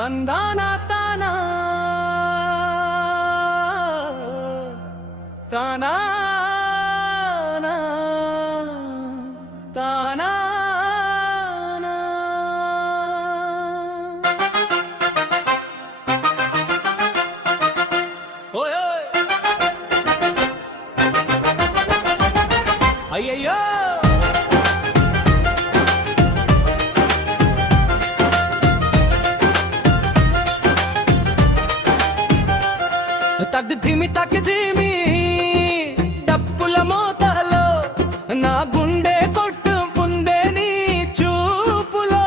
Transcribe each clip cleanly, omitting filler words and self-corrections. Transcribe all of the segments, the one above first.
తందానా తానా తానా తానా అయ్యయ్యో తగ్గిధిమి డప్పుల మోతలో నా గుండె కొట్టు పుందే నీ చూపులో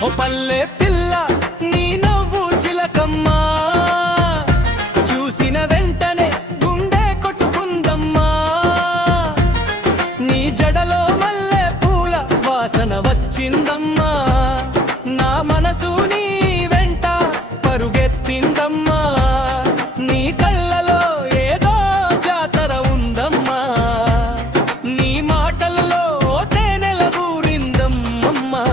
ఓ పల్లె పిల్ల నీ నవ్వు చిలకమ్మా చూసిన వెంటనే గుండె కొట్టుకుందమ్మా నీ జడలో మల్లె పూల వాసన వచ్చిందమ్మా నా మనసు నీ వెంట పరుగెత్తిందమ్మా నీ కళ్ళలో ఏదో జాతర ఉందమ్మా నీ మాటలలో తేనెల ఊరిందమ్మా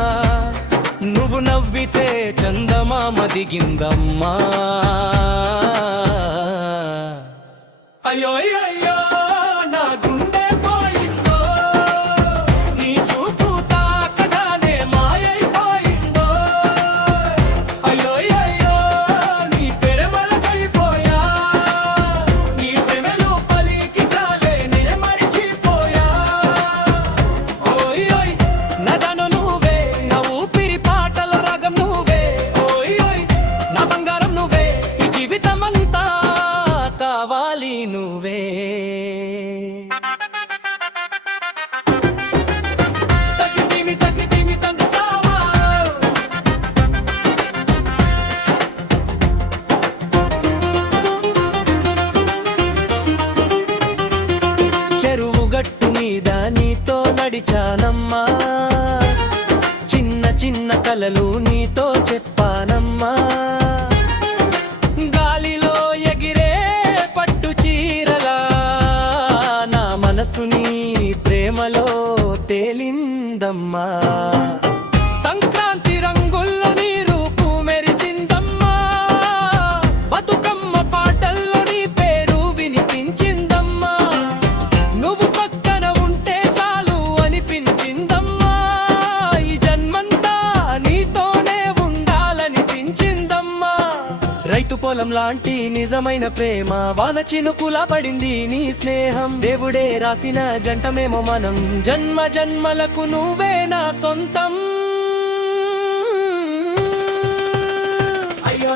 నువ్వు నవ్వితే చందమామ దిగిందమ్మా అయ్యో అయ్యో నా గుండె పోయిందో నీ చూపు తాకగానే మాయైపోయిందో అయ్యో అయ్యో నీ ప్రేమల చనిపోయా నీ ప్రేమలో పలికి చాలే నేనే మరిచిపోయా ఓయ్ ఓయ్ నా జాను నువ్వే నా ఊపిరి పాటల రాగం నువ్వే ఓయ్ ఓయ్ నా బంగారం నువ్వే ఈ జీవితం అంతా కావాలి నువ్వే తగ్గితిమి తందుతావా చెరువు గట్టు మీద నీతో నడిచానమ్మా చిన్న చిన్న కలలు నీతో చెప్పానమ్మా గాలిలో ఎగిరే పట్టు చీరలా నా మనసుని ప్రేమలో తేలిందమ్మా సంక్రాంతి రంగుల్లో నీ రూపు మెరిసిందమ్మా బతుకమ్మ పాటల్లో నీ పేరు వినిపించిందమ్మా నువ్వు పక్కన ఉంటే చాలు అనిపించిందమ్మా ఈ జన్మంతా నీతోనే ఉండాలనిపించిందమ్మా రైతు పొలం లాంటి నిజమైన ప్రేమ వాన చినుకులా పడింది నీ స్నేహం దేవుడే రాసిన జంటమేమో మనం జన్మ జన్మలకు నువ్వే నా సొంతం అయ్యో